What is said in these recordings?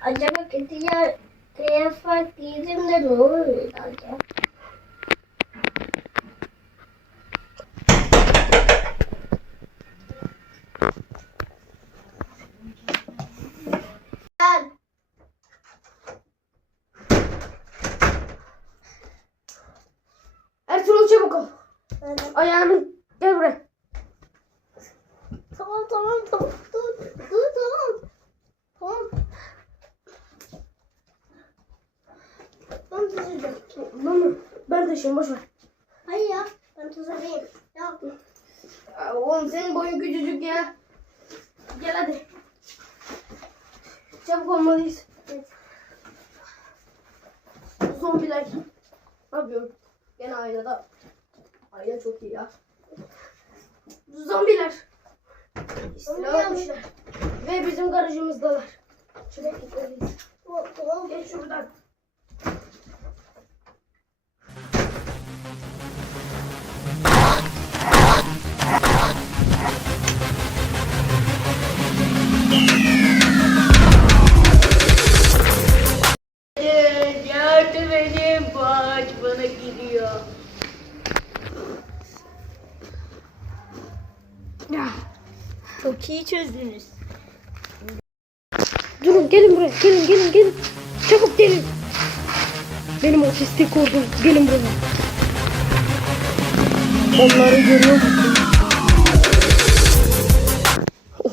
acaba yer kıyafet giydim de ne olur acaba? Ertuğrul çabuk ol. De- Ayağını gel buraya. Tamam tamam tamam. Dur dur tamam. Tamam. Ben Bunu ben taşıyayım boş ver. Hayır ya. Ben taşıyayım. Ne? Aa, Oğlum senin boyun küçücük ya. Gel hadi. Çabuk olmalıyız. Evet. Zombiler. Ne yapıyorum? Gene aynada. Ayna çok iyi ya. Zombiler. İstila etmişler. Ve bizim garajımızdalar. Çabuk gitmeliyiz. Geç şuradan. Yardım edin bu ağaç bana gidiyor. Çok iyi çözdünüz. Durun gelin buraya gelin gelin gelin. Çabuk gelin. Benim otistik ordum gelin buraya. Onları görüyor musun?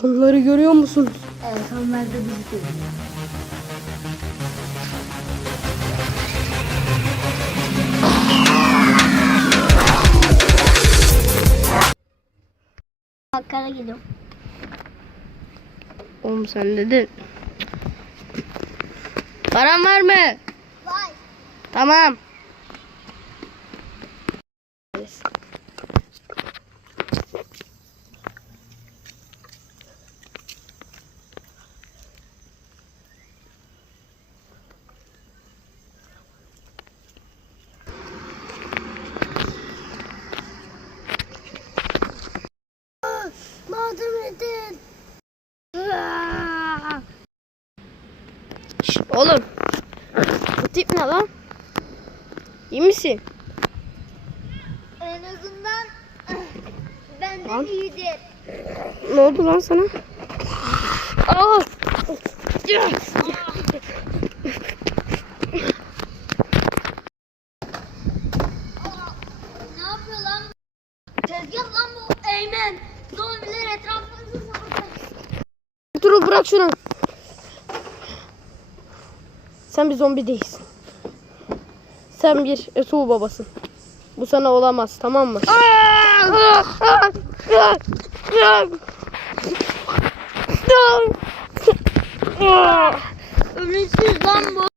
Onları görüyor musunuz? Evet onlar da bizi görüyor. Bakkala gidiyorum. Oğlum sen dedin. Param var mı? Vay. Tamam. Oğlum. Bu tip ne lan? İyi misin? En azından benden Lan. iyidir. Ne oldu lan sana? Aa! Lan? Tezgah lan bu Eymen. Zombiler etrafımızı sardı. Durul bırak şunu. Sen bir zombi değilsin. Sen bir Etuğ babasın. Bu sana olamaz tamam mı? Ölümsüz lan bu.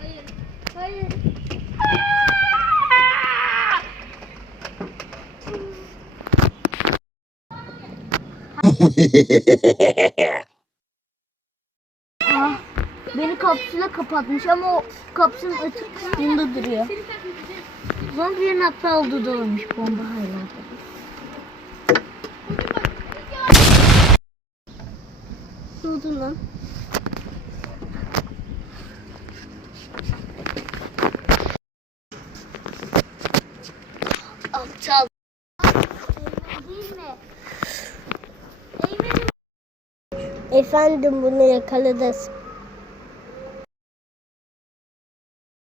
Hayır. Hayır. Beni kapsüle kapatmış ama o kapsülün açık kısmında duruyor. Olduğu da olmuş bomba hala. Ne oldu lan? Aptal. Değil mi? Efendim bunu yakaladı.